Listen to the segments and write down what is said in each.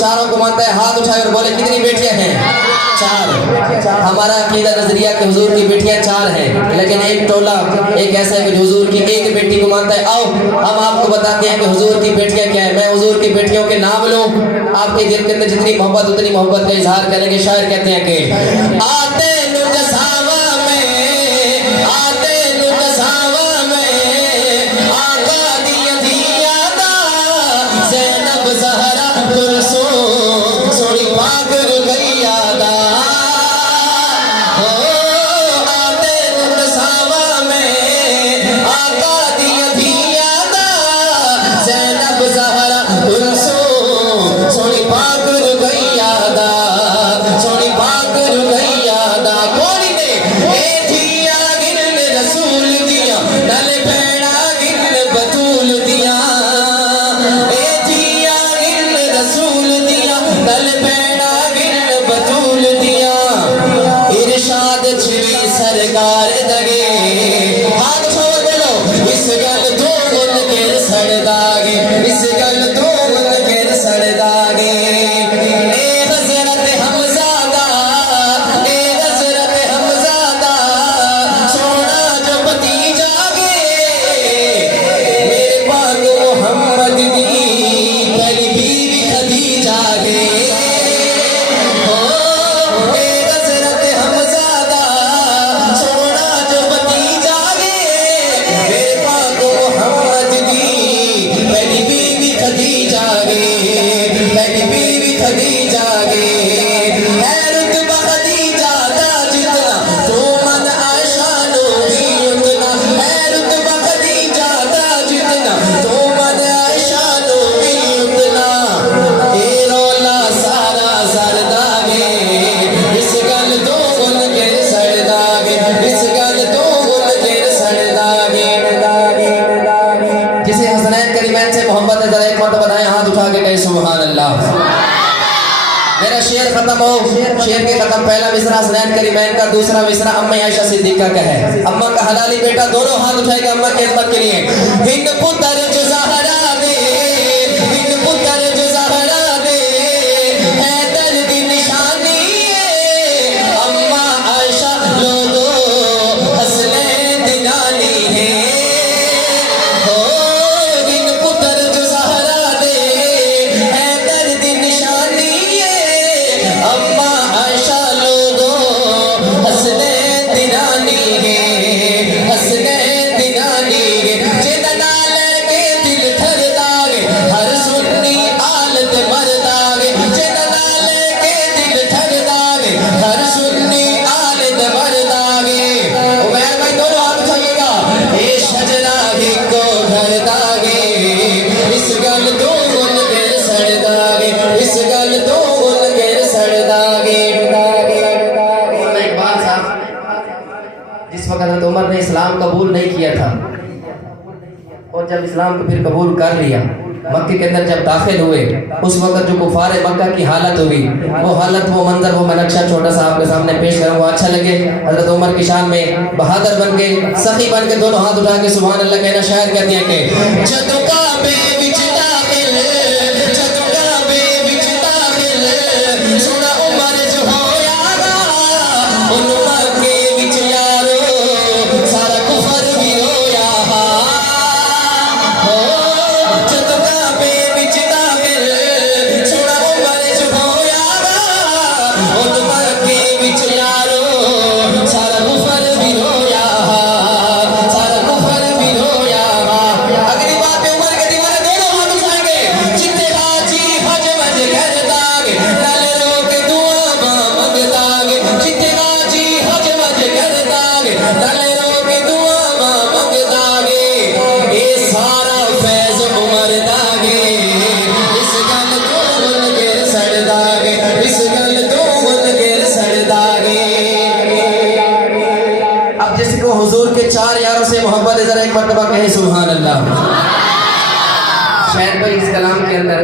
चारों को मानता है, हाथ उठाए और बोले कितनी बेटियां हैं? 4। हमारा अकीदा नजरिया कि हुजूर की बेटियां 4 हैं, लेकिन एक टोला एक ऐसा है कि हुजूर की एक बेटी को मानता है। आओ हम आपको बताते हैं कि हुजूर की बेटियां क्या है। मैं हुजूर की बेटियों के नाम लूं, आपके दिल के अंदर जितनी मोहब्बत उतनी मोहब्बत का इजहार करेंगे। शायर कहते हैं कि आते मेरा शेर खत्म हो। शेर के खत्म पहला मिसरा हसनैन करीमैन का, दूसरा मिसरा अम्मा आयशा सिद्दीका का है। अम्मा का हलाली बेटा दोनों हाथ उठाएगा अम्मा के खिदमत के लिए। हिंद पुत्र जो ज़हरा दे, हिंद पुत्र जो ज़हरा दे, हैदर दी निशानी अम्मा आयशा लोगो हसनैन दी नानी है। हो हिंद पुत्र जो ज़हरा दे, हैदर दी निशानी अम्मा आयशा लोगो हसनैन दी नानी है, हसनैन दी नानी है। जिदा नाल के दिल ठरदागे हर सुन्नी आलत मरदागे, जिदा नाल के दिल ठरदागे हर सुन्नी आलत मरदागे। उमर भाई दोनों हाथ उठाइएगा। ए शजरा ही को घर दागे, इस गल तो गुन के सड़दागे, इस गल तो गुन के सड़दागे। जिस वक्त हज़रत उमर ने इस्लाम कबूल नहीं किया था और जब इस्लाम को फिर कबूल कर लिया, मक्के के अंदर जब दाखिल हुए, उस वक्त जो कुफार मक्का की हालत हुई, वो हालत, वो मंजर, वो नक्शा छोटा सा आपके सामने पेश करूँ, वो अच्छा लगे। हज़रत उमर की शान में बहादुर बन के, सखी बन के दोनों हाथ उठा के सुभान अल्लाह कहना। शायर कहते हैं कि जदुका बेबिच दाखिल, जदुका बेबिच दाखिल, सुना उमर जो होया ना, उन मक्के विच यारो सारा कुफर भी रोया। हो जदुका बेबिच दाखिल, सुना उमर जो होया ना, उन मक्के विच यारो सारा कुफर भी रोया, सारा कुफर भी रोया। अगली बात पे उमर के दीवाने दोनों हाथ उठाएंगे। जितने हाजी हज मज कर दागे, नल रोक दुआ मंग दागे, जितने हाजी हज मज कर दागे, नल रोक दुआ मंग दागे। ये सारा फैज उमर दागे, इस गल तो गुन के सड़ दागे, इस गल तो गुन के सड़ दागे। अब जिसको हुजूर के 4 यारों से मोहब्बत है, जरा एक मर्तबा कहे सुभान अल्लाह। शायद भाई इस कलाम के अंदर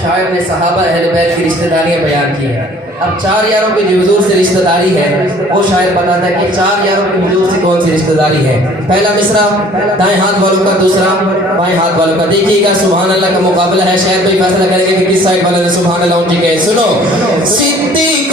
शायर ने सहाबा अहले बैत की रिश्तेदारियां बयान की है। अब 4 यारों की जो हुजूर से रिश्तेदारी है वो शायर बताता है कि 4 यारों की हुजूर से कौन सी रिश्तेदारी है। पहला मिसरा दाएं हाथ वालों का, दूसरा बाएं हाथ वालों का। देखिएगा सुभान अल्लाह का मुकाबला है, शायद कोई फैसला करेंगे कि किस साइड वाले ने सुभान अल्लाह ऊंची कहे। सुनो, सिद्दीक